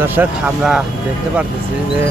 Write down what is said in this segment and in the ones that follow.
দর্শক আমরা দেখতে পারতেছি যে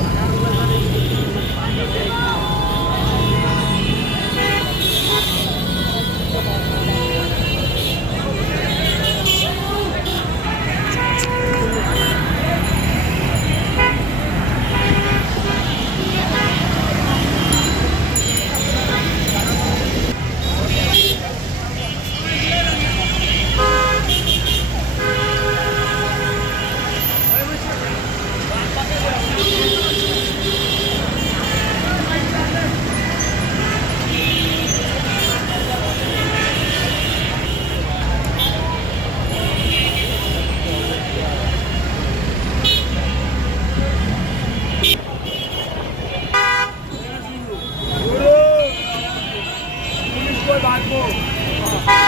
안 돼.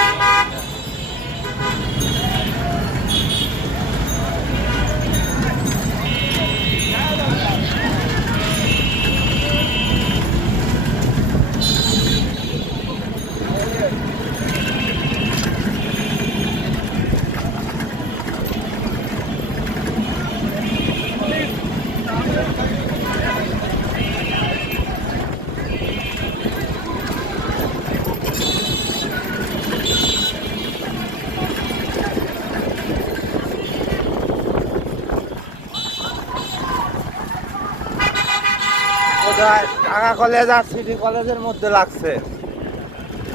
ঢাকা কলেজ আর সিটি কলেজের মধ্যে লাগছে।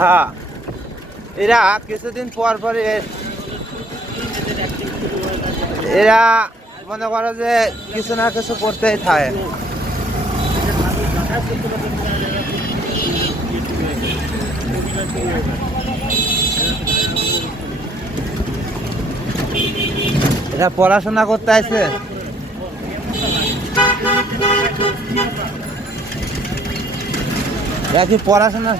হ্যাঁ এরা কিছুদিন পর পর এরা মনে করো যে কিছু না কিছু করতেই থাকে। এরা পড়াশোনা করতে আছে কি পড়াশোনা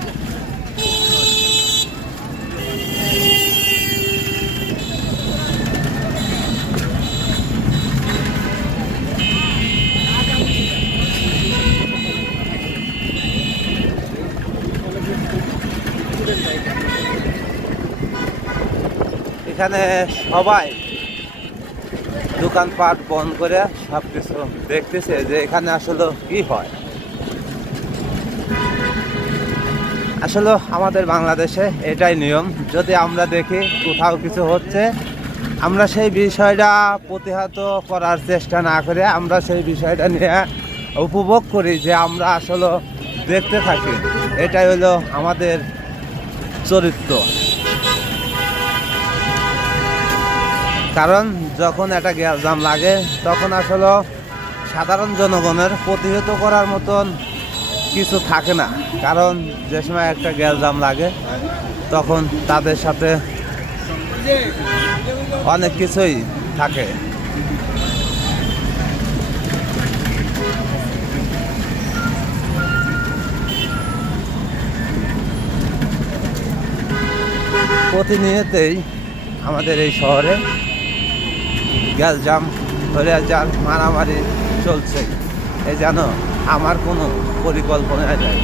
এখানে সবাই দোকানপাট বন্ধ করে সব কিছু দেখতেছে যে এখানে আসলে কি হয়। আসলে আমাদের বাংলাদেশে এটাই নিয়ম। যদি আমরা দেখি কোথাও কিছু হচ্ছে, আমরা সেই বিষয়টা প্রতিহত করার চেষ্টা না করে আমরা সেই বিষয়টা নিয়ে উপভোগ করি যে আমরা আসলে দেখতে থাকি। এটাই হলো আমাদের চরিত্র। কারণ যখন একটা গ্যালজাম লাগে, তখন আসলে সাধারণ জনগণের প্রতিহত করার মতন কিছু থাকে না। কারণ যে সময় একটা গ্যালজাম লাগে, তখন তাদের সাথে অনেক কিছুই থাকে। প্রতিনিয়তই আমাদের এই শহরে গ্যালজাম ধরে যার মারামারি চলছে। এ যেন আমার কোনো পরিকল্পনা নেই।